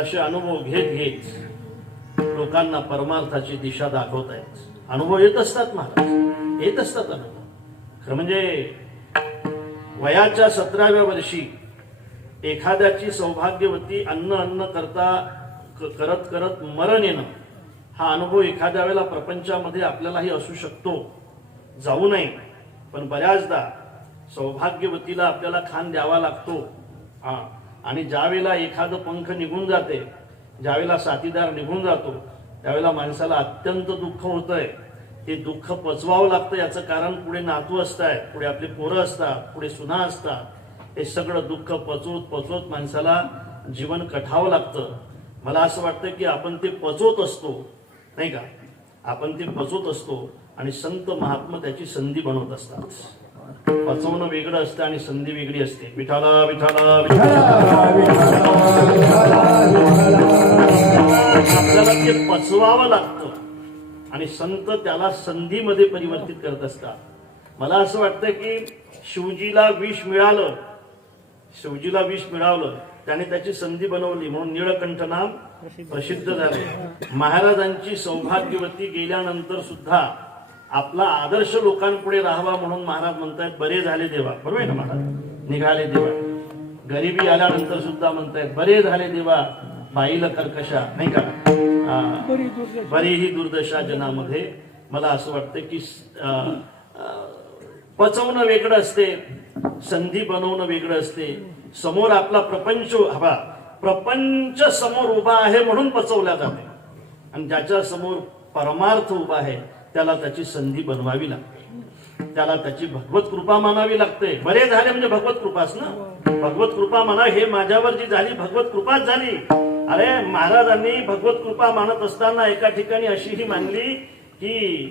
तसे अनुभव घेत घेत लोकांना परमार्थाची दिशा दाखवत आहेत. अनुभव येत असतात महाराज, येत असतात अनुभव. खरं म्हणजे वयाच्या 17व्या वर्षी एखाद्याची सौभाग्यवती अन्न अन्न करत करत मरण येणं, हा अनुभव एखाद्या वेळेला प्रपंचामध्ये आपल्यालाही असू शकतो. जाऊ नये, पण बऱ्याचदा सौभाग्यवतीला आपल्याला खान द्यावा लागतो. आणि ज्यावेळेला एखादं पंख निघून जाते, ज्यावेळेला साथीदार निघून जातो, त्यावेळेला माणसाला अत्यंत दुःख होतंय. ते दुःख पचवावं लागतं. याचं कारण पुढे नातू असतात, पुढे आपले पोरं असतात, पुढे सुना असतात. हे सगळं दुःख पचवत पचवत माणसाला जीवन कठावं लागतं. मला असं वाटतं की आपण ते पचवत असतो, नाही का? आपण ते पचवत असतो आणि संत महात्मा त्याची संधी बनवत असतात. पचवणं वेगळं असतं आणि संधी वेगळी असते. विठाला विठाला आपल्याला ते पचवावं लागतं आणि संत त्याला संधीमध्ये परिवर्तित करत असतात. मला असं वाटतं की शिवजीला विष मिळालं, शिवजीला विष मिळावलं, त्याने त्याची संधी बनवली म्हणून निळकंठ नाम प्रसिद्ध झाले. महाराजांची सौभाग्यवती गेल्यानंतर सुद्धा आपला आदर्श लोकांपुढे राहावा म्हणून महाराज म्हणतायत बरे झाले देवा. बरोबर आहे ना महाराज? निघाले देवा. गरिबी आल्यानंतर सुद्धा म्हणतायत बरे झाले देवा, बाईला कर्कशा, नाही का? बरी ही दुर्दशा जनामध्ये. मला असं वाटतं की पचवणं वेगळं असते, संधी बनवणं वेगळं असते. समोर आपला प्रपंच समोर उभा आहे म्हणून पचवल्या जाते, आणि ज्याच्या समोर परमार्थ उभा आहे त्याला त्याची संधी बनवावी लागते, त्याला त्याची भगवत कृपा मानावी लागते. बरे झाले म्हणजे भगवत कृपाच ना. भगवत कृपा म्हणा, हे माझ्यावर जी झाली भगवत कृपाच झाली. अरे महाराजांनी भगवत कृपा मानत असताना एका ठिकाणी अशीही मानली की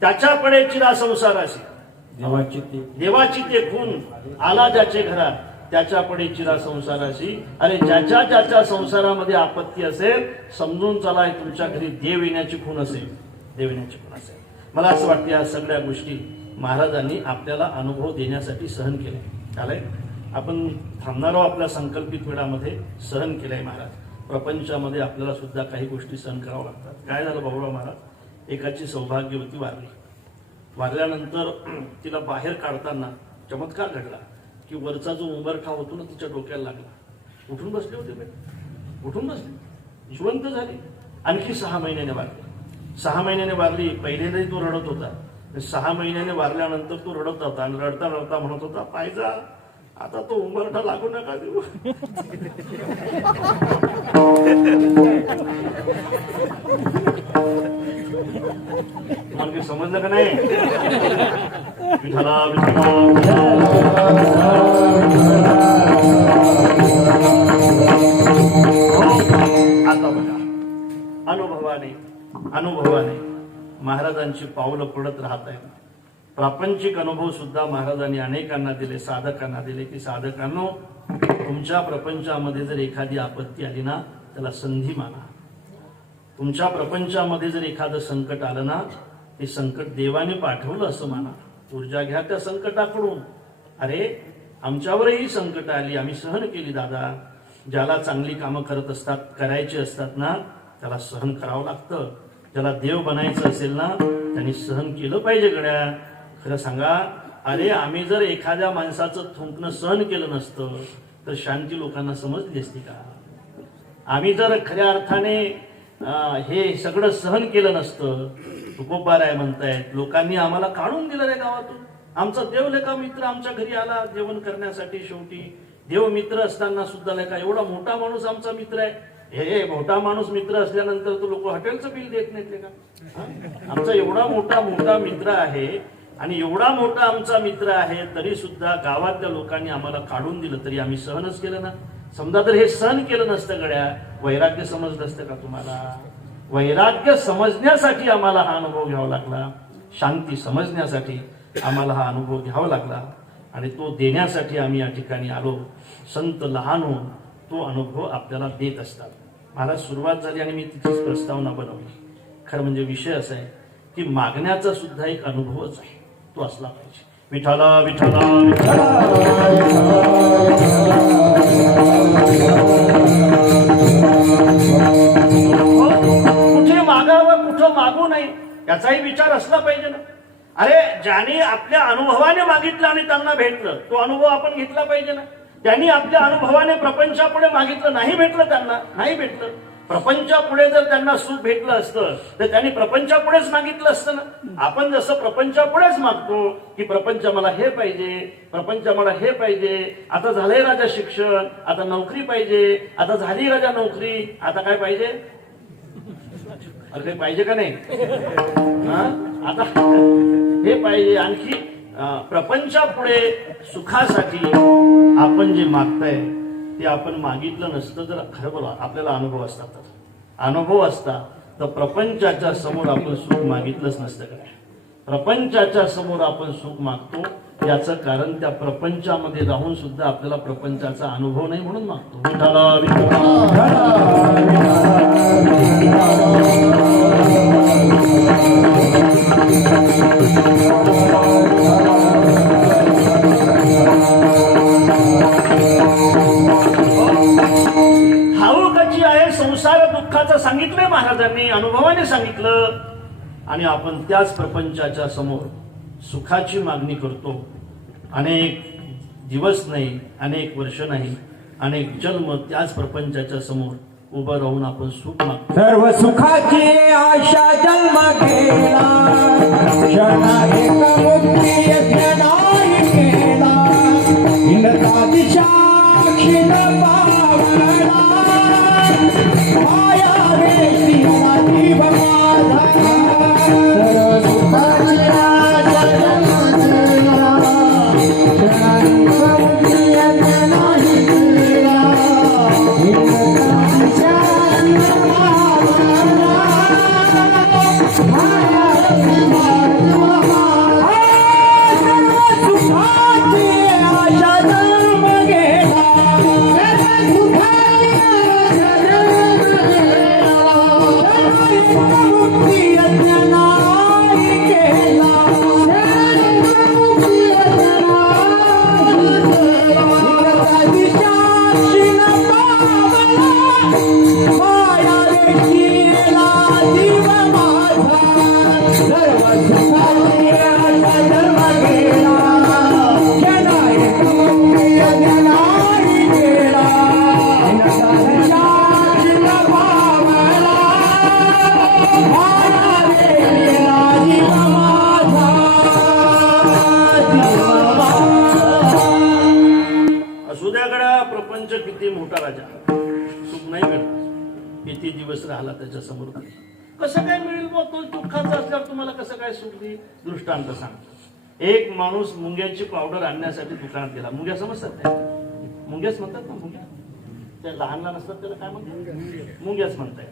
त्याच्याकडे चिरा संसाराशी, देवाची ते खून आला ज्याचे घरात, त्याच्याकडे चिरा संसाराशी. अरे ज्याच्या ज्याच्या संसारामध्ये आपत्ती असेल समजून चला तुमच्या घरी देव येण्याची खून असेल, देव येण्याची खून असेल. मला असं वाटतं या सगळ्या गोष्टी महाराजांनी आपल्याला अनुभव देण्यासाठी सहन केले. चालेल, आपण थांबणारो आपल्या संकल्पित वेळामध्ये सहन केलंय महाराज. प्रपंचामध्ये आपल्याला सुद्धा काही गोष्टी सहन कराव्या लागतात. काय झालं बाबूराव महाराज, एकाची सौभाग्यवती वारली. वारल्यानंतर तिला बाहेर काढताना चमत्कार घडला की वरचा जो उंबरठा होतो ना तिच्या डोक्याला लागला. उठून बसले होते, उठून बसले, जिवंत झाली. आणखी 6 महिन्याने वारली. 6 महिन्याने वारली. पहिल्यांदाही तो रडत होता. 6 महिन्याने वारल्यानंतर तो रडत होता आणि रडता रडता म्हणत होता, पाहिजा आता तो उंबरठा लागू नका देऊ. मला समजलं का नाही? विठाला आता बघा, अनुभवाने महाराजांची पावलं पडत राहत आहेत. प्रापंचिक अनुभव सुद्धा महाराजांनी अनेकांना दिले, साधकांना दिले की साधकांनो, तुमच्या प्रपंचामध्ये जर एखादी आपत्ती आली ना त्याला संधी माना. तुमच्या प्रपंचामध्ये जर एखादं संकट आलं ना, ते संकट देवाने पाठवलं असं माना. ऊर्जा घ्या त्या संकटाकडून. अरे आमच्यावरही संकट आली, आम्ही सहन केली दादा. ज्याला चांगली कामं करायची असतात ना त्याला सहन करावं लागतं. ज्याला देव बनायचं असेल ना त्यांनी सहन केलं पाहिजे गड्या. खरं सांगा, अरे आम्ही जर एखाद्या माणसाचं थुंकणं सहन केलं नसतं तर शांती लोकांना समजली असती का? आम्ही जर खऱ्या अर्थाने हे सगळं सहन केलं नसतं, तुकोबाराय म्हणतायत, लोकांनी आम्हाला काढून दिलं रे गावातून. आमचा देव लेका मित्र आमच्या घरी आला जेवण करण्यासाठी. शेवटी देव मित्र असताना सुद्धा लेका एवढा मोठा माणूस आमचा मित्र आहे. हे मोठा माणूस मित्र असल्यानंतर तो लोक हॉटेलचं बिल देत नाहीत लेका. आमचा एवढा मोठा मित्र आहे आणि एवढा मोठा आमचा मित्र आहे तरी सुद्धा गावातल्या लोकांनी आम्हाला काढून दिलं तरी आम्ही सहनच केलं ना. समजा जर हे सहन केलं नसतं गड्या, वैराग्य समजलं असतं का तुम्हाला? वैराग्य समजण्यासाठी आम्हाला हा अनुभव घ्यावा लागला. शांती समजण्यासाठी आम्हाला हा अनुभव घ्यावा लागला आणि तो देण्यासाठी आम्ही या ठिकाणी आलो. संत लहान होऊन तो अनुभव आपल्याला देत असतात. मला सुरुवात झाली आणि मी तिथेच प्रस्तावना बनवली. खरं म्हणजे विषय असा आहे की मागण्याचा सुद्धा एक अनुभवच आहे, तो असला पाहिजे. विठ्ठला विठ्ठला विठ्ठला. कुठे मागावं कुठं मागू नये याचाही विचार असला पाहिजे ना. अरे ज्यांनी आपल्या अनुभवाने मागितलं आणि त्यांना भेटलं तो अनुभव आपण घेतला पाहिजे ना. त्यांनी आपल्या अनुभवाने प्रपंचापुढे मागितलं, नाही भेटलं, त्यांना नाही भेटलं. प्रपंचापुढे जर त्यांना सुख भेटलं असतं तर त्यांनी प्रपंचापुढेच मागितलं असतं ना. आपण जसं प्रपंचापुढेच मागतो की प्रपंच मला हे पाहिजे, प्रपंच मला हे पाहिजे, आता झालंय राजा शिक्षण, आता नोकरी पाहिजे, आता झाली राजा नोकरी, आता काय पाहिजे, अरे काही पाहिजे का नाही, आता हे पाहिजे. आणखी प्रपंचापुढे सुखासाठी आपण जे मागताय ते आपण मागितलं नसतं तर खरं बोला आपल्याला अनुभव असता, तर अनुभव असता तर प्रपंचाच्या समोर आपण सुख मागितलंच नसतं. काय प्रपंचाच्या समोर आपण सुख मागतो याचं कारण त्या प्रपंचामध्ये राहून सुद्धा आपल्याला प्रपंचाचा अनुभव नाही म्हणून मागतो. विठ्ठला ठाऊकची आहे संसार दुःखाचं सांगितलंय महाराजांनी, अनुभवाने सांगितलं, आणि आपण त्याच प्रपंचाच्या समोर सुखाची मागणी करतो. अनेक दिवस नाही, अनेक वर्ष नाही, अनेक जन्म त्याच प्रपंचाच्या समोर उभं राहून आपण सुख मागतो. सर्व सुखाची आशा जन्म गेला, क्षणा एक मुक्ती यज्ञनाही केला, हिंदता दिशा क्षीण पावला, माया वेशीला जीव माझा. सर्व सुखाची आशा जन्म गेला, क्षणा एक मुक्ती यज्ञनाही केला, हिंदता दिशा प्रपंच किती मोठा राजा, सुख नाही मिळत, किती दिवस राहिला त्याच्या समोर, कसं काय मिळेल मग तो दुःखाचा असल्यावर तुम्हाला कसं काय सुख देईल. दृष्टांत सांगतो. एक माणूस मुंग्याची पावडर आणण्यासाठी दुकानात गेला. मुंग्या समजतात त्या, मुंग्याच म्हणतात ना, मुंग्या त्या लहान लहान असतात त्याला काय म्हणतात, मुंग्याच म्हणताय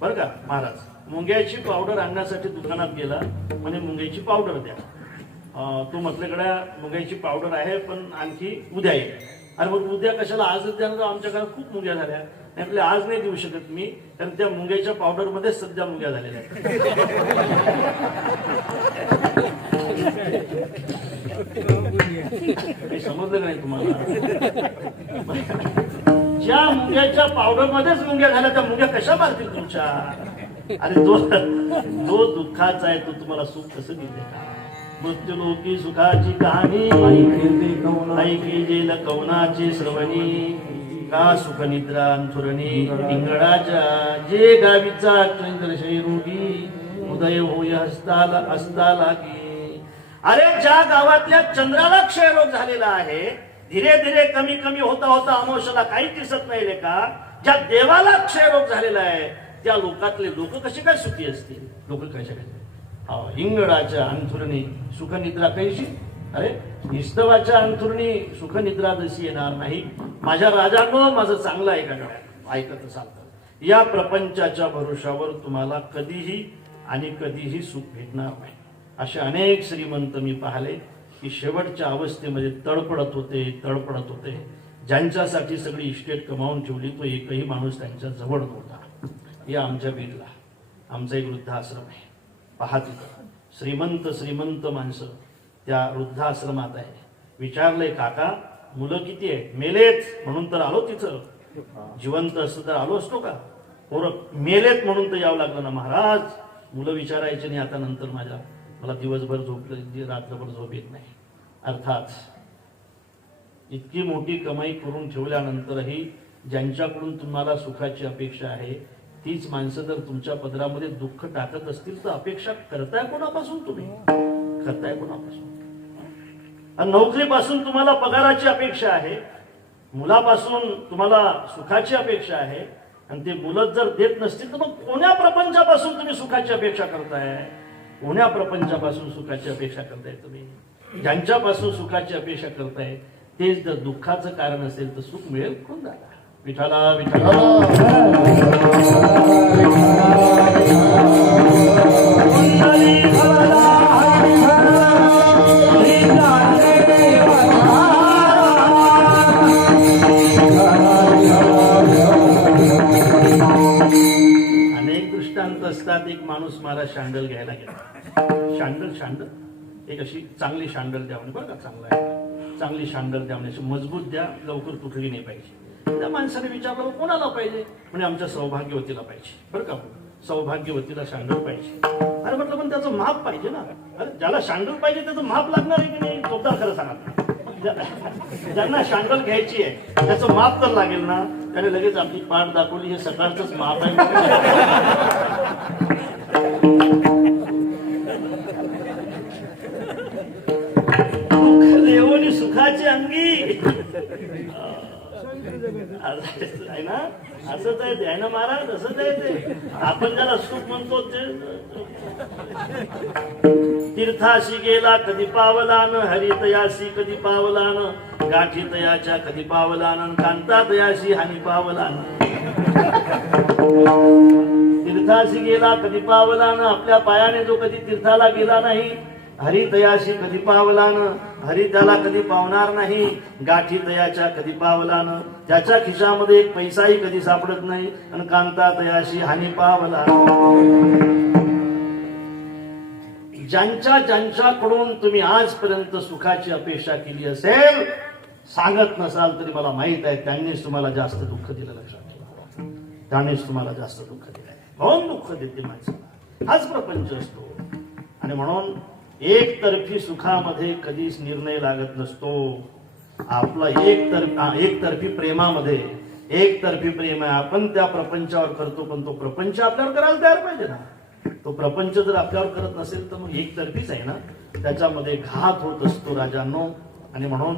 बरं का महाराज. मुंग्याची पावडर आणण्यासाठी दुकानात गेला, म्हणजे मुंग्याची पावडर द्या. तू म्हटल्याकडे मुंग्याची पावडर आहे पण आणखी उद्या येईल. अरे मग उद्या कशाला, आजच द्या ना, आमच्या घरात खूप मुंग्या झाल्या. आपले आज नाही देऊ शकत मी, कारण त्या मुंग्याच्या पावडर मध्येच सध्या मुंग्या झालेल्या आहेत. काही समजलं नाही तुम्हाला. ज्या मुंग्याच्या पावडर मध्येच मुंग्या झाल्या त्या मुंग्या कशा मारतील तुमच्या. अरे जो दुःखाचा आहे तो तुम्हाला सुख कसं देते. मृत्यूलोकी सुखाची कहाणी ऐकी जेल कवनाची श्रवणी, का सुख निद्रा अंथुरणी इंगळाच्या, जे गावीचा चंद्रशयी रोगी, उदय होय हस्ताला असता की. अरे ज्या गावातल्या चंद्राला क्षयरोग झालेला आहे, धीरे धीरे कमी कमी होता होता अमावस्याला काही दिसत नाही का. ज्या देवाला क्षयरोग झालेला आहे त्या लोकातले लोक कसे काय सुखी असतील. लोक कसे काय, इंगळाच्या अंथुरणी सुखनिद्रा कैशी. अरे निस्तवाच्या अंथुरणी सुखनिद्रा जशी येणार नाही. माझ्या राजानं माझं चांगलं ऐका, ऐकत चालतं. या प्रपंचाच्या भरोशावर तुम्हाला कधीही आणि कधीही सुख भेटणार नाही. असे अनेक श्रीमंत मी पाहिले की शेवटच्या अवस्थेमध्ये तडफडत होते. ज्यांच्यासाठी सगळी इस्टेट कमावून ठेवली तो एकही माणूस त्यांच्या जवळ नव्हता. या आमच्या बीडला आमचा एक वृद्धाश्रम आहे. पहा तिथं श्रीमंत माणसं त्या वृद्धाश्रमात आहे. विचारलंय, काका मुलं किती आहेत? मेलेत म्हणून तर आलो तिथं, जिवंत असतं तर आलो असतो का? पोरं मेलेत म्हणून तर यावं लागलं ना महाराज. मुलं विचारायचे नाही आता नंतर मला दिवसभर झोपलं, रात्रभर झोप येत नाही. अर्थात इतकी मोठी कमाई करून ठेवल्यानंतरही ज्यांच्याकडून तुम्हाला सुखाची अपेक्षा आहे तीच माणसं जर तुमच्या पदरामध्ये दुःख टाकत असतील तर अपेक्षा करताय कोणापासून? तुम्ही करताय कोणापासून? आणि नोकरीपासून तुम्हाला पगाराची अपेक्षा आहे, मुलापासून तुम्हाला सुखाची अपेक्षा आहे, आणि ते मुलं जर देत नसतील तर मग कोण्या प्रपंचापासून तुम्ही सुखाची अपेक्षा करताय? कोण्या प्रपंचापासून सुखाची अपेक्षा करताय तुम्ही? ज्यांच्यापासून सुखाची अपेक्षा करताय तेच जर दुःखाचं कारण असेल तर सुख मिळेल कोण दादा? विठाला विठाला अनेक दृष्टांत असतात. एक माणूस महाराज शांडल घ्यायला गेला. शांडल एक अशी चांगली शांडल द्या म्हणे, बरं का, चांगला आहे, चांगली शांडल द्या म्हणे, अशी मजबूत द्या, लवकर तुटली नाही पाहिजे. त्या माणसाने विचारलं, कोणाला पाहिजे? म्हणजे आमच्या सौभाग्यवतीला पाहिजे. बरं का, सौभाग्यवतीला शांडल पाहिजे. अरे म्हटलं पण त्याचं माप पाहिजे ना. अरे ज्याला शांडल पाहिजे त्याचं माप लागणार आहे की नाही? जोरदार खरं सांगा. ज्यांना शांडल घ्यायची आहे त्याचं माप तर लागेल ना. त्याने लगेच आपली पाठ दाखवली, हे सकाळचंच माप आहे. दुःख देवोनी सुखाची अंगी आहे ना, असंच आहे ते, आहे ना महाराज, असंच आहे ते. आपण ज्याला सुख म्हणतो ते तीर्थाशी गेला कधी पावलान, हरितयाशी कधी पावलान, गाठी तयाच्या कधी पावलान, कांता तयाशी हानी पावलान. तीर्थाशी गेला कधी पावलान, आपल्या पायाने जो कधी तीर्थाला गेला नाही, हरितयाशी कधी पावलान, हरी त्याला कधी पावणार नाही, गाठी तयाच्या कधी पावलान, त्याच्या खिशामध्ये एक पैसाही कधी सापडत नाही, आणि कांता तयाशी हानी पावलान. ज्यांच्याकडून तुम्ही आजपर्यंत सुखाची अपेक्षा केली असेल, सांगत नसाल तरी मला माहित आहे त्यांनीच तुम्हाला जास्त दुःख दिलं. लक्षात ठेवा, त्यांनीच तुम्हाला जास्त दुःख दिलंय. म्हणून दुःख देते माणसाला, हाच प्रपंच असतो. आणि म्हणून एकतर्फी सुखामध्ये कधीच निर्णय लागत नसतो. आपला एकतर्फी प्रेमामध्ये एकतर्फी प्रेम आहे. आपण त्या प्रपंचावर करतो, पण तो प्रपंच आपल्यावर करायला तयार पाहिजे ना. तो प्रपंच जर आपल्यावर करत नसेल तर मग एकतर्फीच आहे ना, त्याच्यामध्ये घात होत असतो राजांनो. आणि म्हणून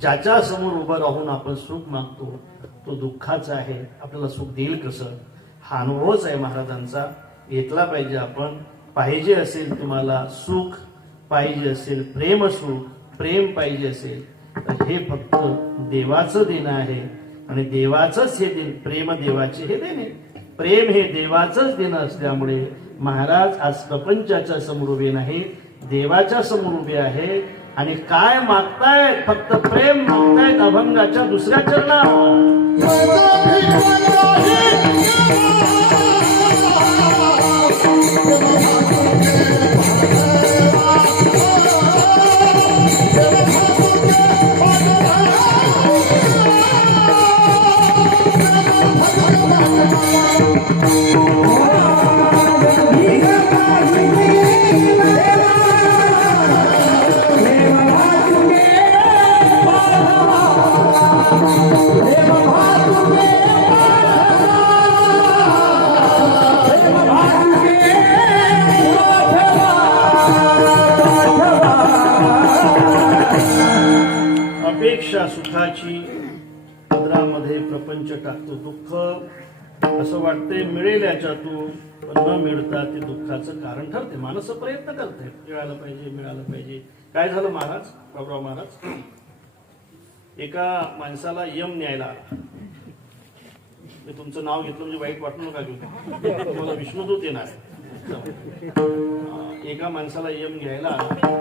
ज्याच्या समोर उभं राहून आपण सुख मागतो तो दुःखाचा आहे. आपल्याला सुख देईल कसं? हा अनुभवच आहे महाराजांचा, घेतला पाहिजे आपण. पाहिजे असेल तुम्हाला सुख, पाहिजे असेल प्रेम, सुख प्रेम पाहिजे असेल तर हे फक्त देवाचं देणं आहे. आणि देवाचंच हे प्रेम देवाचे हे देणे, प्रेम हे देवाचंच देणं असल्यामुळे महाराज आज प्रपंचाच्या समोर उभे नाही, देवाच्या समोर उभे आहे. आणि काय मागतायत? फक्त प्रेम मागतायत अभंगाच्या दुसऱ्या चरणात. अपेक्षा सुखाची पदरामध्ये प्रपंच टाकतो. दुःख असं वाटतंय मिळेल याच्यातून, पण न मिळता ते दुःखाचं कारण ठरते. माणसं प्रयत्न करते, मिळालं पाहिजे मिळालं पाहिजे. काय झालं महाराज, बाबूराव महाराज, एका माणसाला यम न्यायला आला. मी तुमचं नाव घेतलं म्हणजे वाईट वाटू नका घेऊ, तुम्हाला विष्णुदूत येणार आहे. एका माणसाला यम घ्यायला आला.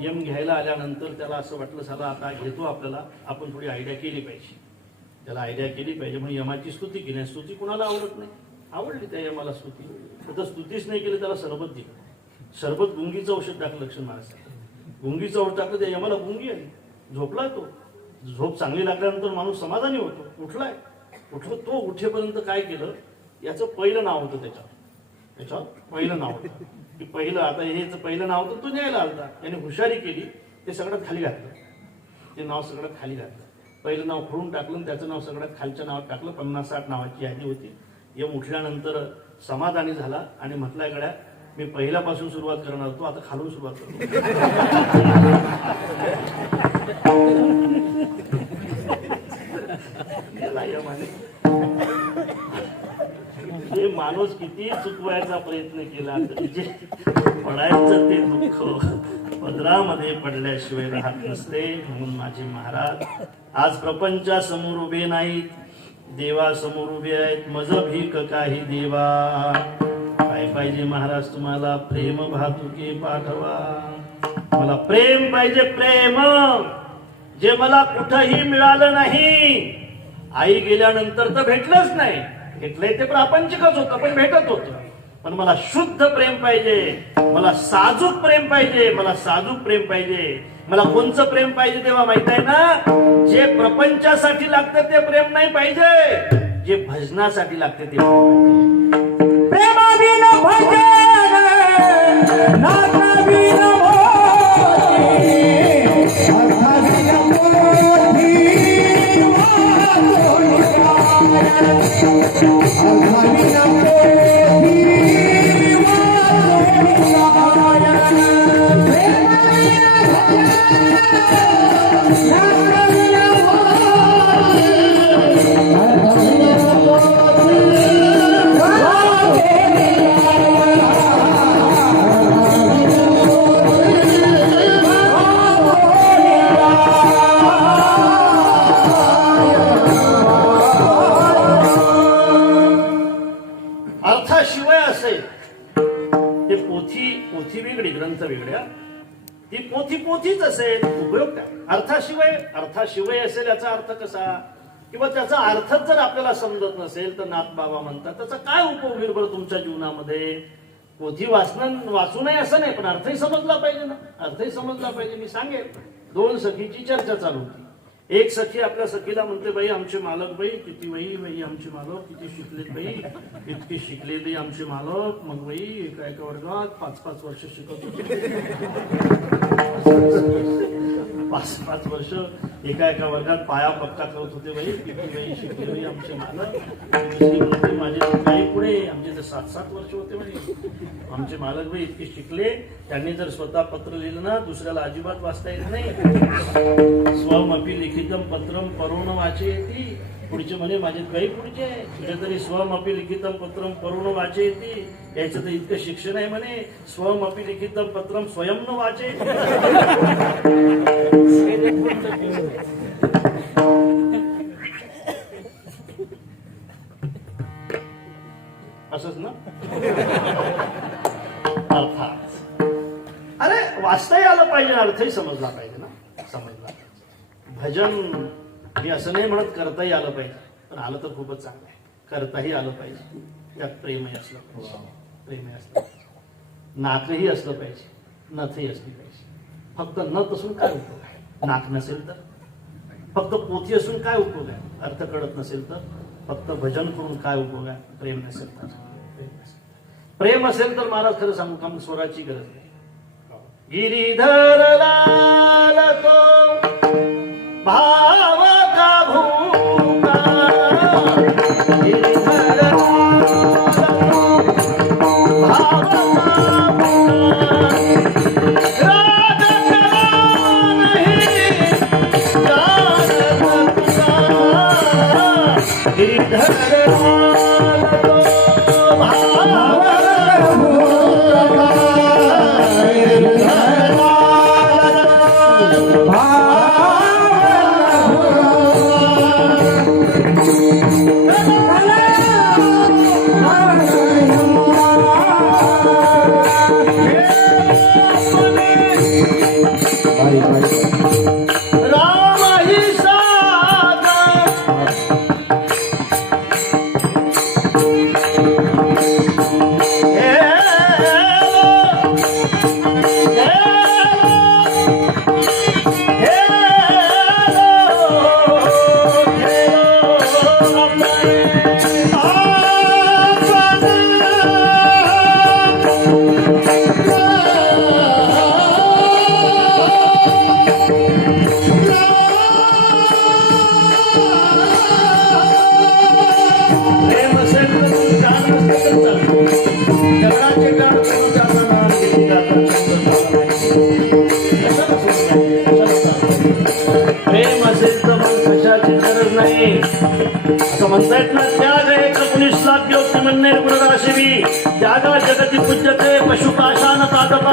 यम घ्यायला आल्यानंतर त्याला असं वाटलं, साला आता घेतो आपल्याला, आपण थोडी आयडिया केली पाहिजे. त्याला आयडिया केली पाहिजे म्हणून यमाची स्तुती केली. स्तुती कुणाला आवडत नाही? आवडली त्या यमाला स्तुती. तर स्तुतीच नाही केली, त्याला सरबत दिलं. सरबत गुंगीचं औषध टाकलं लक्ष्मण महाराज. गुंगीचं ओढ टाकलं ते यमाला गुंगी आली, झोपला तो. झोप चांगली लागल्यानंतर माणूस समाधानी होतो. उठलाय, उठलो तो. उठेपर्यंत काय केलं, याचं पहिलं नाव होतं त्याच्यावर पहिलं नाव होतं की पहिलं, आता हेच पहिलं नाव होतं, तो न्यायला आलता. त्याने हुशारी केली, ते सगळ्यात खाली घातलं, ते नाव सगळ्यात खाली घातलं. पहिलं नाव खोडून टाकलं, त्याचं नाव सगळ्यात खालच्या नावात टाकलं. 50-60 नावाची यादी होती. यम उठल्यानंतर समाधानी झाला आणि म्हटलाय गड्या, मी पहिल्यापासून सुरुवात करणार होतो, आता खालून सुरुवात करतो. जे माणूस किती चुकवायचा प्रयत्न केला तरी जे पडायचं ते दुःख पदरामध्ये पडल्याशिवाय राहत नसते. म्हणून माझे महाराज आज प्रपंचासमोर उभे नाहीत, देवासमोर उभे आहेत. मज भीक काही देवा. काय पाहिजे महाराज तुम्हाला? प्रेम भातुके पाठवा. मला प्रेम पाहिजे, प्रेम, जे मला कुठंही मिळालं नाही. आई गेल्यानंतर तर भेटलंच नाही. भेटलंय ते प्रापंचिकच होतं, पण भेटत होतं. पण मला शुद्ध प्रेम पाहिजे, मला साजूक प्रेम पाहिजे, मला साजूक प्रेम पाहिजे. मला कोणचं प्रेम पाहिजे तेव्हा माहित आहे ना? जे प्रपंचासाठी लागतं ते प्रेम नाही पाहिजे, जे भजनासाठी लागते ते प्रेमाविन भजन नाथाविन मोती, अर्थाविन मोती अर्थाशिवाय असेल ते पोथी वेगळी, ग्रंथ वेगळ्या. ती पोथीच असेल, उपयोग काय? अर्थाशिवाय असेल याचा अर्थ कसा? किंवा त्याचा अर्थच जर आपल्याला समजत नसेल तर नाथ बाबा म्हणतात त्याचा काय उपयोग होईल बरं तुमच्या जीवनामध्ये? पोथी वाचू नये असं नाही, पण अर्थही समजला पाहिजे ना, अर्थही समजला पाहिजे. मी सांगेन, 2 सखीची चर्चा चालू होती. एक सखी आपल्या सखीला म्हणते, बाई आमचे मालक, बाई किती, बाई आमचे मालक किती शिकलेत, बाई इतके शिकलेले आमचे मालक. मग बाई एका वर्गात 5-5 वर्ष शिकत होते, 5-5 वर्ष एका वर्गात पाया पक्का करत होते. बाई किती बाई शिकले बाई आमचे मालक. माझे काही पुढे आमचे तर 7-7 वर्ष होते म्हणे आमचे मालक. बाई इतके शिकले, त्यांनी जर स्वतः पत्र लिहिलं ना दुसऱ्याला अजिबात वाचता येत नाही. स्वमपी लिखितम पत्रम परोण वाचयति. पुढचे म्हणे माझे काही पुढचे तुझे तरी स्वमपी लिखितम पत्रम परोण वाचयति. याचं तर इतकं शिक्षण आहे म्हणे, स्वमपी लिखितम पत्रम स्वयं न वाचयति. असंच ना? अर्थात अरे वाचताही आलं पाहिजे, अर्थही समजला पाहिजे ना, समजला पाहिजे. भजन मी असं नाही म्हणत करताही आलं पाहिजे, पण आलं तर खूपच चांगलं आहे. करताही आलं पाहिजे, त्यात प्रेमही असलं पाहिजे, नाकही असलं पाहिजे, नथही असली पाहिजे. फक्त नथ असून काय उपयोग आहे? नाक नसेल तर? फक्त पोथी असून काय उपयोग आहे? अर्थ कळत नसेल तर? फक्त भजन करून काय उपयोग आहे? प्रेम नसेल तर? प्रेम असेल तर महाराज खरं सांगू का, स्वराची गरज नाही. गिरीधर लाल तो भाव का भूका, गिरीधर लाल भाव का भूका, राग नहीं जान भूका, गिरीधर लाल तो भाव पूज्यते पशुपाशान पादपा.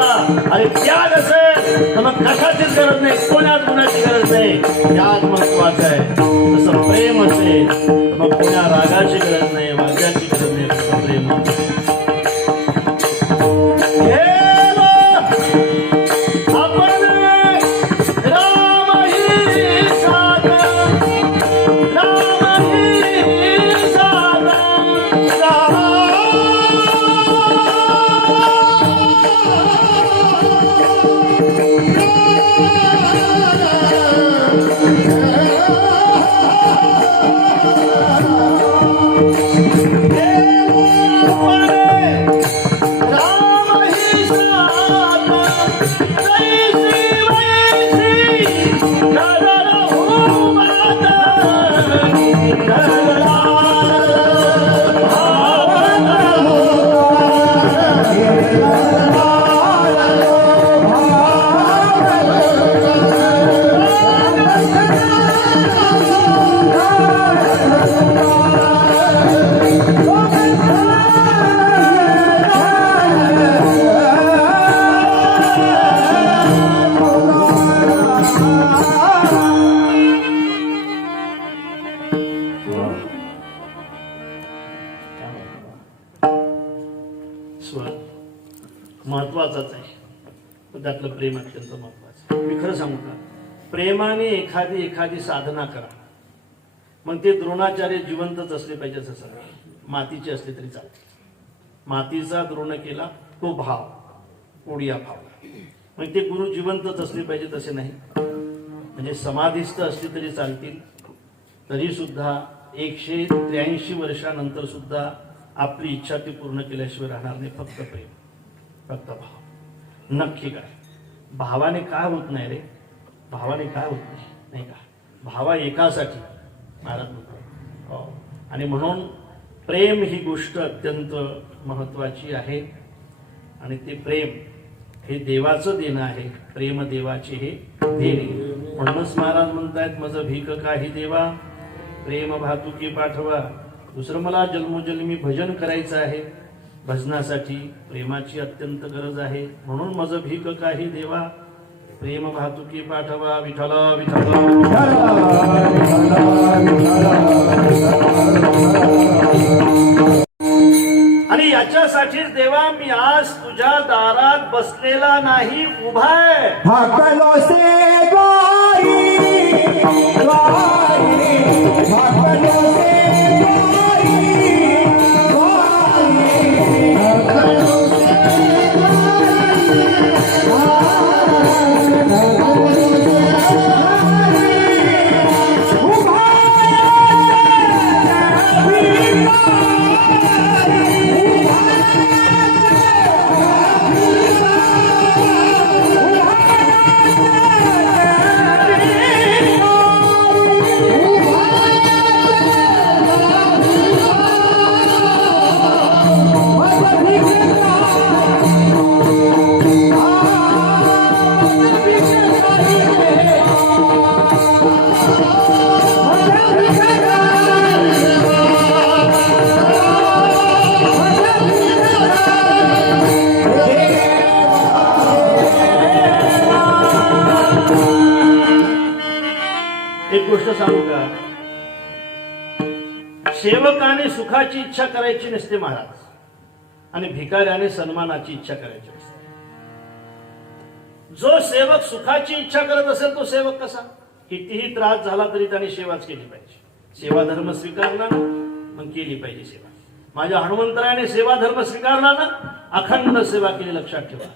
अरे त्याग असेल तर मग कशाचीच गरज नाही, कोणाच गुणाची गरज नाही. त्याग महत्वाचा आहे. तसं प्रेम असेल तर मग कोणा रागाची गरज नाही, वाद्याची गरज नाही. तसं प्रेम महत्वाचाच आहे, पण त्यातलं प्रेम अत्यंत महत्वाचं आहे. मी खरं सांगू का, प्रेमाने एखादी साधना करा, मग ते द्रोणाचार्य जिवंतच असले पाहिजे असं सगळं, मातीचे असले तरी चालते. मातीचा द्रोण केला तो भाव ओडिया भाव, मग ते गुरु जिवंतच असले पाहिजे तसे नाही. म्हणजे समाधीस्थ असले तरी चालतील, तरी सुद्धा 183 वर्षानंतर सुद्धा आपली इच्छा ती पूर्ण केल्याशिवाय राहणार नाही. फक्त प्रेम, फक्त भाव. नक्की काय भावाने काय होत नाही रे, भावाने काय होत नाही, नाही का. भावा एकासाठी महाराज म्हणतात. हो. आणि म्हणून प्रेम ही गोष्ट अत्यंत महत्वाची आहे. आणि ते प्रेम हे देवाचं देणं आहे. प्रेम देवाचे हे देणे. म्हणूनच महाराज म्हणतायत, मज भीक काही देवा, प्रेम भातुकी पाठवा. दुसरं मला जन्मोजन्मी भजन करायचं आहे. भजनासाठी प्रेमाची अत्यंत गरज आहे. म्हणून मज भीक काही देवा, प्रेम भातुकी पाठवा. विठ्ठल विठ्ठल. आणि याच्यासाठीच देवा मी आज तुझ्या दारात बसलेला नाही, उभा आहे. हाकलो से गाई गाई, हाकलो से गाई गाई, हाकलो से एक गोष्ट सांगू का, सेवकाने सुखाची इच्छा करायची नसते महाराज, आणि भिकाऱ्याने सन्मानाची इच्छा करायची नसते. जो सेवक सुखाची इच्छा करत असेल तो सेवक कसा, कितीही त्रास झाला तरी त्याने सेवाच केली पाहिजे. सेवा धर्म स्वीकारला ना, मग केली पाहिजे सेवा. माझ्या हनुमंतरायाने सेवा धर्म स्वीकारला ना, अखंड सेवा केली. लक्षात ठेवा,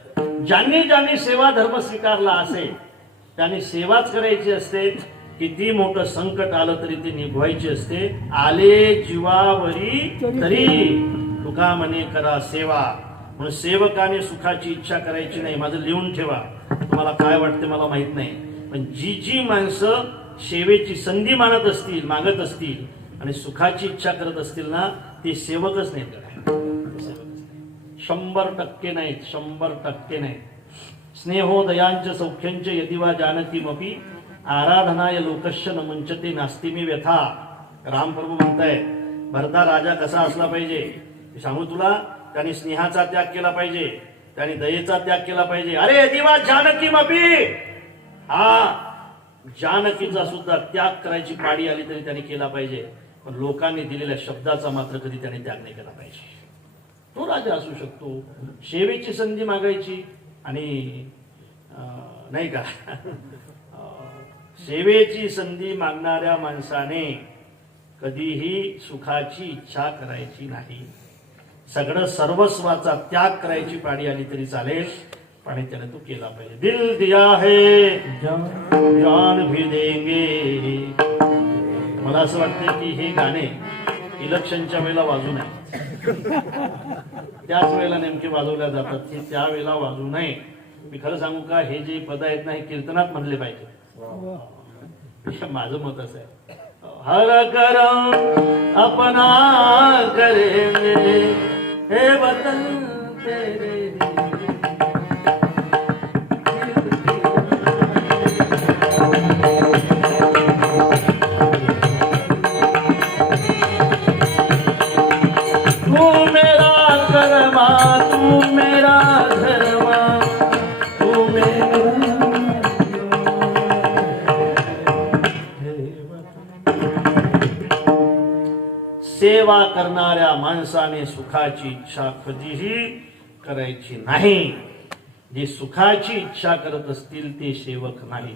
ज्यांनी सेवा धर्म स्वीकारला असेल त्याने सेवाच करायची असते. किती मोठं संकट आलं तरी ते निभवायचे असते. आले जीवावरी तरी तुका म्हणे करा सेवा. म्हणून सेवकाने सुखाची इच्छा करायची नाही. माझं लिहून ठेवा. तुम्हाला काय वाटते मला माहित नाही, पण जी माणसं सेवेची संधी मागत असतील आणि सुखाची इच्छा करत असतील ना, ते सेवकच नाहीत. 100% नाहीत, 100% नाहीत. स्नेहोदयांच सौख्यंच यदिवा जानकीमपि, आराधनाय लोकस्य न मुंचते नास्ति मी व्यथा. रामप्रभू म्हणताय, भरता राजा कसा असला पाहिजे सांगू तुला. त्यांनी स्नेहाचा त्याग केला पाहिजे, त्यांनी दयेचा त्याग केला पाहिजे. अरे दिवा जानकी मपी, हा जानकीचा सुद्धा त्याग करायची पाडी आली तरी त्यांनी केला पाहिजे. पण लोकांनी दिलेल्या शब्दाचा मात्र कधी त्याने त्याग नाही केला पाहिजे. तो राजा असू शकतो. सेवेची संधी मागायची आणि नाही का सेवेची संधी मागणाऱ्या माणसाने कधीही सुखाची इच्छा करायची नाही. सगळं सर्वस्वाचा त्याग करायची पाडी आली तरी चालेल, पण त्याने तो केला पाहिजे. दिल दिया है जान भी देंगे. मला असं वाटतं की हे गाणे इलेक्शनच्या वेळेला वाजू नये, त्याच वेळेला नेमके वाजवल्या जातात, हे त्यावेळेला वाजू नये. मी खरं सांगू का, हे जे पद आहेत ना हे कीर्तनात म्हणले पाहिजे. माझं मत असं आहे. हर करम अपना करेंगे हे वतन तेरे. तू मेरा कर्मा, तू मेरा धर्मा, तू मेरा सेवा करणाऱ्या माणसाने सुखाची इच्छा कधीही करायची नाही. जे सुखाची इच्छा करत असतील ते सेवक नाही.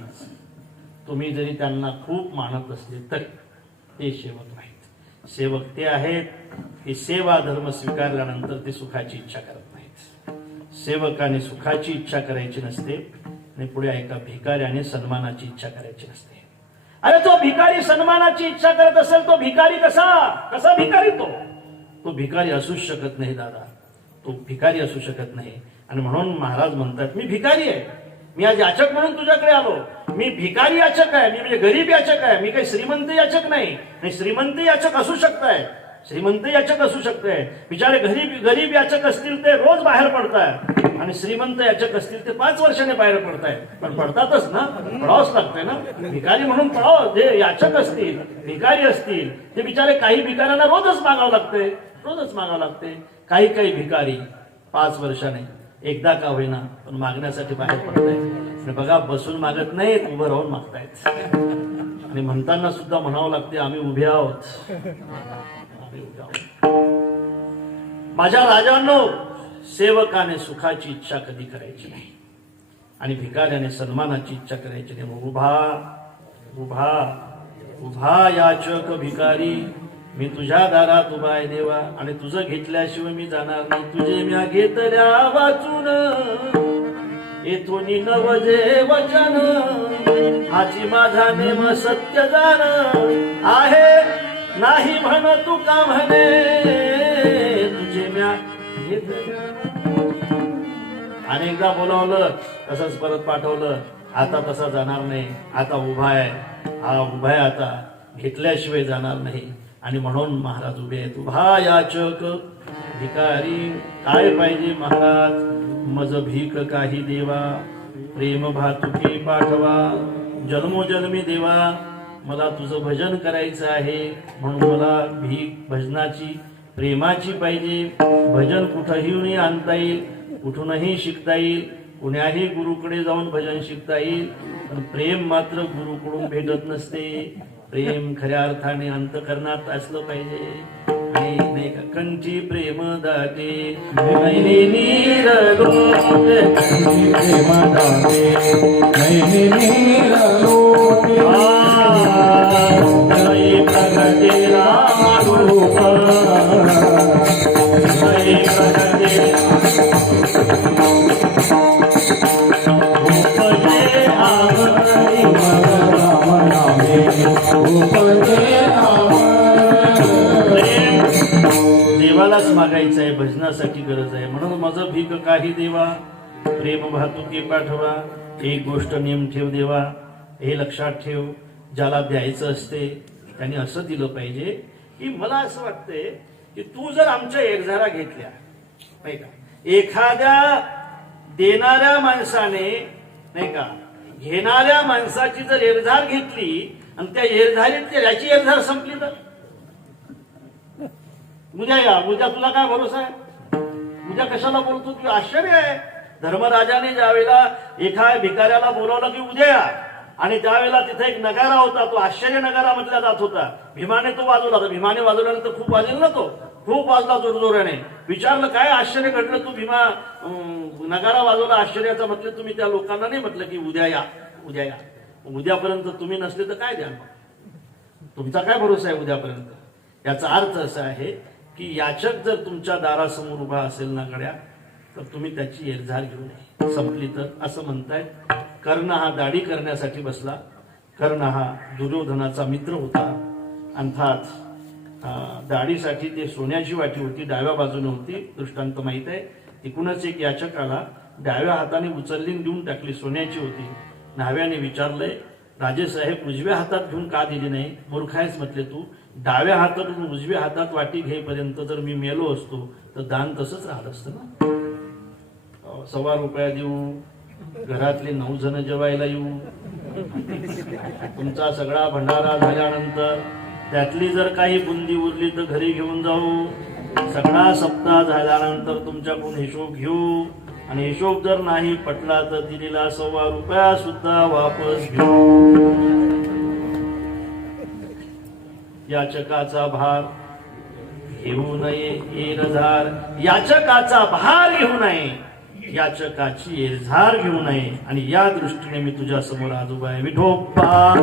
तुम्ही जरी त्यांना खूप मानत असले तरी ते सेवक नाहीत. सेवक ते आहेत की सेवा धर्म स्वीकारल्यानंतर ते सुखाची इच्छा करत नाहीत. सेवकाने सुखाची इच्छा करायची नसते आणि पुढे ऐका, भिकाऱ्याने सन्मानाची इच्छा करायची नसते. अरे तो भिकारी सन्मानाची इच्छा करत असेल तो भिकारी कसा भिकारी? तो भिकारी असूच शकत नाही दादा, तो भिकारी असू शकत नाही. आणि म्हणून महाराज म्हणतात, मी भिकारी आहे, मी आज याचक म्हणून तुझ्याकडे आलो. मी भिकारी याचक आहे, मी म्हणजे गरीब याचक आहे, मी काही श्रीमंत याचक नाही. आणि श्रीमंत याचक असू शकताय, श्रीमंत याचक असू शकते. बिचारे गरीब याचक असतील ते रोज बाहेर पडताय आणि श्रीमंत याचक असतील ते 5 वर्षाने बाहेर पडताय. पण पडतातच ना, पडावंच लागतंय ना. भिकारी म्हणून पडावं. जे याचक असतील, भिकारी असतील, ते बिचारे काही भिकाऱ्यांना रोजच मागावं लागते, रोजच मागावं लागते. काही भिकारी 5 वर्षाने एकदा का होईना पण मागण्यासाठी बाहेर पडतायत. बघा, बसून मागत नाहीत, उभं राहून मागतायत. आणि म्हणताना सुद्धा म्हणावं लागते, आम्ही उभे आहोत. माझ्या राजांनो, सेवकाने सुखाची इच्छा कधी करायची नाही आणि भिकाऱ्याने सन्मानाची इच्छा करायची नाही. उभा याचक भिकारी, मी तुझ्या दारात उभा आहे देवा, आणि तुझं घेतल्याशिवाय मी जाणार नाही. तुझे म्या घेतल्या वाचून येथून नवजे वचन, हाची माझा नेम सत्य जाण आहे. नाही म्हण तू का म्हणे, तुझे म्या घेतल्या. अनेकदा बोलावलं तसंच परत पाठवलं. आता तसा जाणार नाही, आता उभा आहे, हा उभा आहे, आता घेतल्याशिवाय जाणार नाही. आणि म्हणून महाराज उभे आहेत. उभा याचक भिकारी. काय पाहिजे महाराज? मज भीक काही देवा, प्रेम भातुकी पाठवा. जन्मोजन्मी देवा, मला तुझं भजन करायचं आहे, म्हणून मला भीक भजनाची, प्रेमाची पाहिजे. भजन कुठंही आणता येईल, कुठूनही शिकता येईल, कुण्याही गुरुकडे जाऊन भजन शिकता येईल. पण प्रेम मात्र गुरुकडून भेटत नसते. प्रेम खऱ्या अर्थाने अंतःकरणात असलं पाहिजे. आणि नाही का, कंठी प्रेम दाटे नैने नीर लोटे, प्रेम दाटे नैने नीर लोटे. जय प्रगटे रामरूप, जय प्रगटे उपजे आवरी राम नामे उपजे देवालाच मागायचं आहे, भजनासाठी गरज आहे. म्हणून माझं भीक काही देवा, प्रेम भातुके पाठवा. एक गोष्ट नियम ठेव देवा, हे लक्षात ठेव, ज्याला द्यायचं असते त्यांनी असं दिलं पाहिजे की मला असं वाटतंय की तू जर आमच्या एकझारा घेतल्या नाही का, एखाद्या देणाऱ्या माणसाने नाही का घेणाऱ्या माणसाची जर एरझार घेतली आणि त्या एरझारीत याची एरझार संपली तर उद्या तुला काय भरोसा आहे? उद्या कशाला बोलतो की आश्चर्य आहे. धर्मराजाने ज्यावेळेला एका भिकाऱ्याला बोलावलं की उद्या या, आणि त्यावेळेला तिथे एक नगारा होता, तो आश्चर्य नगारा म्हटला जात होता. भीमाने तो वाजवला. तर भीमाने वाजवल्यानंतर खूप वाजेल ना, तो खूप वाजला जोरजोराने. विचारलं काय आश्चर्य घडलं, तू भीमा नगारा वाजवला आश्चर्याचा. म्हटलं तुम्ही त्या लोकांना नाही म्हटलं की उद्या या उद्या या. उद्यापर्यंत तुम्ही नसले तर काय द्या, तुमचा काय भरोसा आहे उद्यापर्यंत. याचा अर्थ असा आहे की याचक जर तुमच्या दारासमोर उभा असेल ना गड्या, तर तुम्ही त्याची एरझार घेऊ नये. संपली तर असं म्हणतायत. कर्ण हा दाढी करण्यासाठी बसला. कर्ण हा दुर्योधनाचा मित्र होता. अर्थात दाढीसाठी ते सोन्याची वाटी होती, डाव्या बाजूने होती. दृष्टांत माहित आहे. एकूणच एक याचकाला डाव्या हाताने उचलली देऊन टाकली, सोन्याची होती. न्हाव्याने विचारलंय, राजेसाहेब उजव्या हातात घेऊन का दिली नाही. मूर्ख आहेस म्हटले तू. डाव्या हातातून उजव्या हातात वाटी घेईपर्यंत जर मी मेलो असतो तर दान तसंच राहिलं असतं ना. ₹1.25 देऊ, घरातले 9 जण जेवायला येऊ, तुमचा सगळा भंडारा झाल्यानंतर त्यातली जर काही बुंदी उरली तर घरी घेऊन जाऊ, सगळा सप्ताह झाल्यानंतर तुमच्याकडून हिशोब घेऊ, आणि हिशोब जर नाही पटला तर दिलेला ₹1.25 सुद्धा वापस घेऊ. याचकाचा भार घेऊ नये एरझार. याचकाचा भार घेऊ नये, याचकाची एरझार घेऊ नये. आणि या दृष्टीने मी तुझ्या समोर आज उभा आहे. विठोबा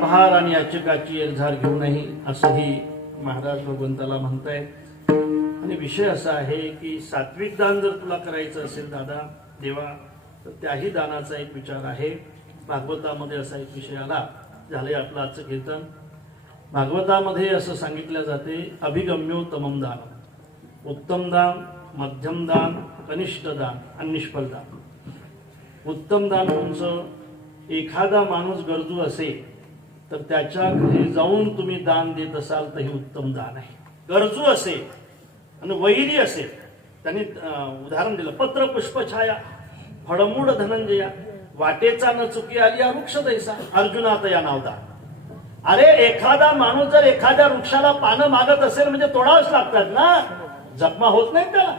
भार आणि याचकाची एरझार घेऊ नये असंही महाराज भगवंताला म्हणतायत. आणि विषय असा आहे की सात्विक दान जर तुला करायचं असेल दादा देवा, तर त्याही दानाचा एक विचार आहे. भागवतामध्ये असा एक विषय आला. झाले आपलं आजचं कीर्तन. भागवतामध्ये असं सांगितलं जाते, अभिगम्योत्तमम दान, उत्तम दान, मध्यम दान, कनिष्ठ दान आणि निष्फल दान. उत्तम दान तुमचं, एखादा माणूस गरजू असेल तर त्याच्या घरी जाऊन तुम्ही दान देत असाल तर हे उत्तम दान आहे. गरजू असेल आणि वैरी असेल. त्यांनी उदाहरण दिलं, पत्र पुष्प छाया फळमूळ धनंजया, वाटेचा न चुकी आली या वृक्ष दैसा, अर्जुनात या नावदा. अरे एखादा माणूस जर एखाद्या वृक्षाला पानं मागत असेल म्हणजे तोडावंच लागतात ना, जखमा होत नाही त्याला.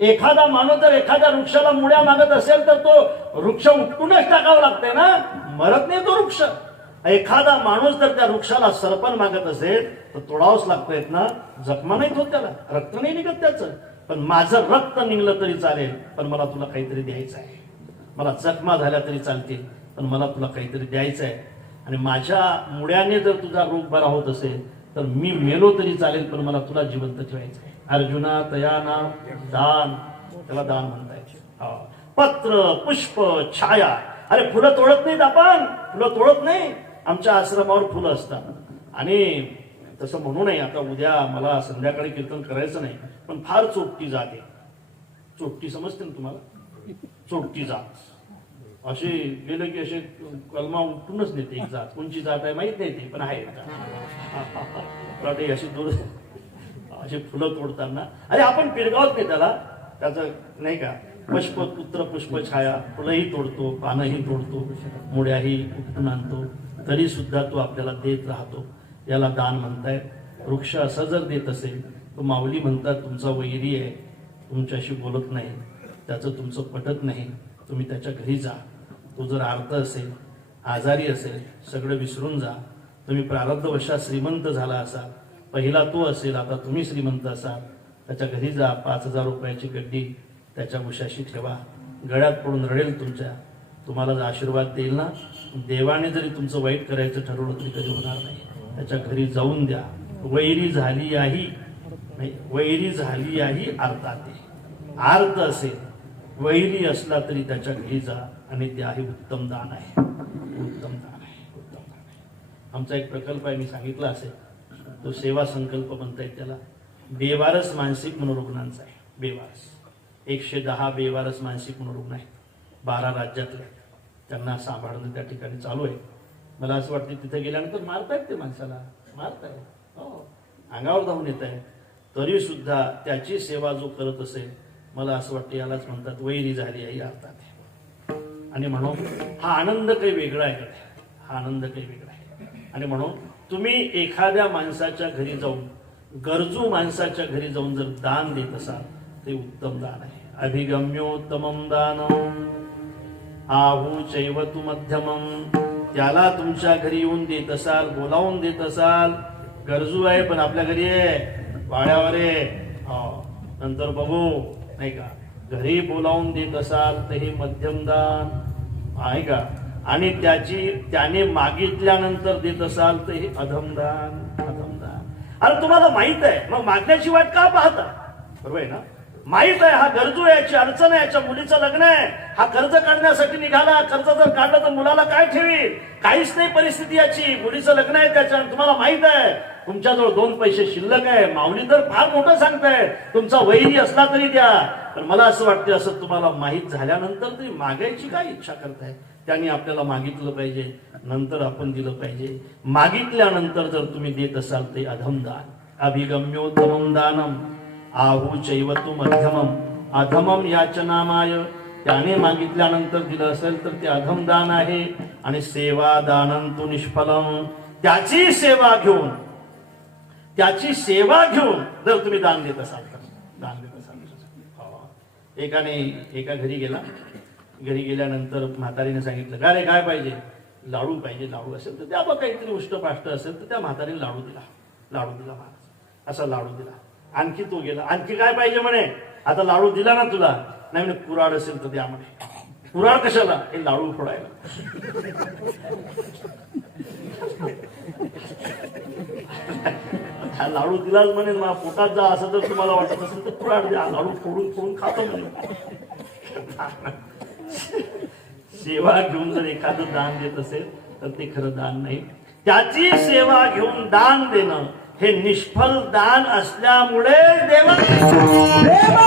एखादा माणूस जर एखाद्या वृक्षाला मुळ्या मागत असेल तर तो वृक्ष उपटूनच टाकावं लागतंय ना, मरत नाही तो वृक्ष. एखादा माणूस जर त्या वृक्षाला सरपण मागत असेल तर तोडावंच लागतायत ना, जखमा नाहीत होत त्याला, रक्त नाही निघत त्याचं. पण माझं रक्त निघलं तरी चालेल, पण मला तुला काहीतरी द्यायचं आहे. मला जखमा झाल्या तरी चालतील, पण मला तुला काहीतरी द्यायचं आहे. आणि माझ्या मुळ्याने जर तुझा रोग बरा होत असेल तर मी मेलो तरी चालेल, पण मला तुला जिवंत ठेवायचं आहे. अर्जुना तयाना दान, त्याला दान म्हणताय. पत्र पुष्प छाया, अरे फुलं तोडत नाहीत आपण, फुलं तोडत नाही. आमच्या आश्रमावर फुलं असतात. आणि तसं म्हणू नये, आता उद्या मला संध्याकाळी कीर्तन करायचं नाही, पण फार चोपटी जात आहे. चोपटी समजते ना तुम्हाला, चोपटी जात. असे गेलं की असे कलमा उठूनच नेते एक जात. कोणची जात आहे माहित नाही ते, पण आहे अशी दूर असे फुलं तोडताना. अरे आपण पिरगावत नाही त्याला, त्याचं नाही का, पुष्प पुत्र पुष्प छाया, फुलंही तोडतो, पानंही तोडतो, मुळ्याही उपटून आणतो, तरी सुद्धा तो आपल्याला देत राहतो. याला दान म्हणताय. वृक्ष असा जर देत असेल तो माऊली म्हणतात तुमचा वैरी आहे, तुमच्याशी बोलत नाही, त्याचं तुमचं पटत नाही, तुम्ही त्याच्या घरी जा. तो जर आर्त असेल, आजारी असेल, सगळं विसरून जा. तुम्ही प्रारब्धवशात श्रीमंत झाला असाल, पहिला तो असेल, आता तुम्ही श्रीमंत असाल, त्याच्या घरी जा. 5,000 रुपयाची गड्डी त्याच्या उशाशी ठेवा, गळ्यात पडून रडेल तुमच्या, तुम्हाला जर आशीर्वाद देईल ना. देवाने जरी तुमचं वाईट करायचं ठरवलं तरी कधी होणार नाही. त्याच्या घरी जाऊन द्या. वैरी झाली याही नाही, वैरी झाली याही आर्ताते. आर्त असेल, वैरी असला तरी त्याच्या घरी जा आणि ते आहे उत्तम दान आहे. उत्तम दान आहे, उत्तम दान आहे. आमचा एक प्रकल्प आहे, मी सांगितलं असेल, तो सेवा संकल्प म्हणतायत त्याला. बेवारस मानसिक मनोरुग्णांचा आहे. बेवारस 110 बेवारस मानसिक मनोरुग्ण आहेत 12 राज्यातले. त्यांना सांभाळणं त्या ठिकाणी चालू आहे. मला असं वाटतं तिथे गेल्यानंतर मारतायत ते माणसाला, मारतायत, हो, अंगावर धावून येत आहे, तरी सुद्धा त्याची सेवा जो करत असेल, मला असं वाटतं यालाच म्हणतात वैरी झाली आहे या अर्थाने. आणि म्हणून हा आनंद काही वेगळा आहे, हा आनंद काही वेगळा आहे. आणि म्हणून तुम्ही एखाद्या माणसाच्या घरी जाऊन, गरजू माणसाच्या घरी जाऊन जर दान देत असाल ते उत्तम दान आहे. अभिगम्योत्तमं दानम आहू चैवतु मध्यमम. त्याला तुमच्या घरी येऊन देत असाल, बोलावून देत असाल, गरजू आहे पण आपल्या घरी आहे, वाड्यावर आहे, नंतर बघू, नाही का, घरी बोलावून देत असाल तर हे मध्यम दान आहे का. आणि त्याने मागितल्यानंतर देत असाल तर हे अधमदान, अधमदान. अरे तुम्हाला माहित आहे, मग मागण्याची वाट का पाहता, बरोबर आहे ना. माहित आहे हा गरजू आहे, याची अडचण आहे, याच्या मुलीचं लग्न आहे, हा कर्ज काढण्यासाठी निघाला, कर्ज जर काढलं तर मुलाला काय ठेवील, काहीच नाही परिस्थिती याची, मुलीचं लग्न आहे त्याच्या, तुम्हाला माहित आहे तुमच्याजवळ 2 पैसे शिल्लक आहे, माऊली तर फार मोठं सांगताय, तुमचा वैरी असला तरी द्या. पण मला असं वाटतं असं तुम्हाला माहीत झाल्यानंतर तरी मागायची काय इच्छा करताय. त्यांनी आपल्याला मागितलं पाहिजे, नंतर आपण दिलं पाहिजे. मागितल्यानंतर जर तुम्ही देत असाल ते अधमदान. अभिगम्योत्तमं दानम आहू चैवतु मध्यमम. अधमम याचनामाय, त्याने मागितल्यानंतर दिलं असेल तर ते अधमदान आहे. आणि सेवा दानंतु निष्फलम. त्याची सेवा घेऊन जर तुम्ही दान देत असाल तर, दान देत असाल. एका घरी गेला, घरी गेल्यानंतर म्हातारीने सांगितलं, काय रे काय पाहिजे, लाडू पाहिजे, लाडू असेल तर त्या बघ, काहीतरी उष्टपाष्ट असेल तर त्या म्हातारीने लाडू दिला महाराज, असा लाडू दिला. आणखी तो गेला, आणखी काय पाहिजे म्हणे, आता लाडू दिला ना तुला, नाही म्हणे कुराड असेल तर द्या म्हणे. कुराड कशाला, हे लाडू फोडायला. हा लाडू दिलाच म्हणे, मला पोटात जा असं जर तुम्हाला वाटत असेल तर कुराड द्या, लाडू फोडून खातो म्हणे. सेवा घेऊन जर एखादं दान देत असेल तर ते खरं दान नाही. त्याची सेवा घेऊन दान देणं हे निष्फल दान असल्यामुळे देव महाराज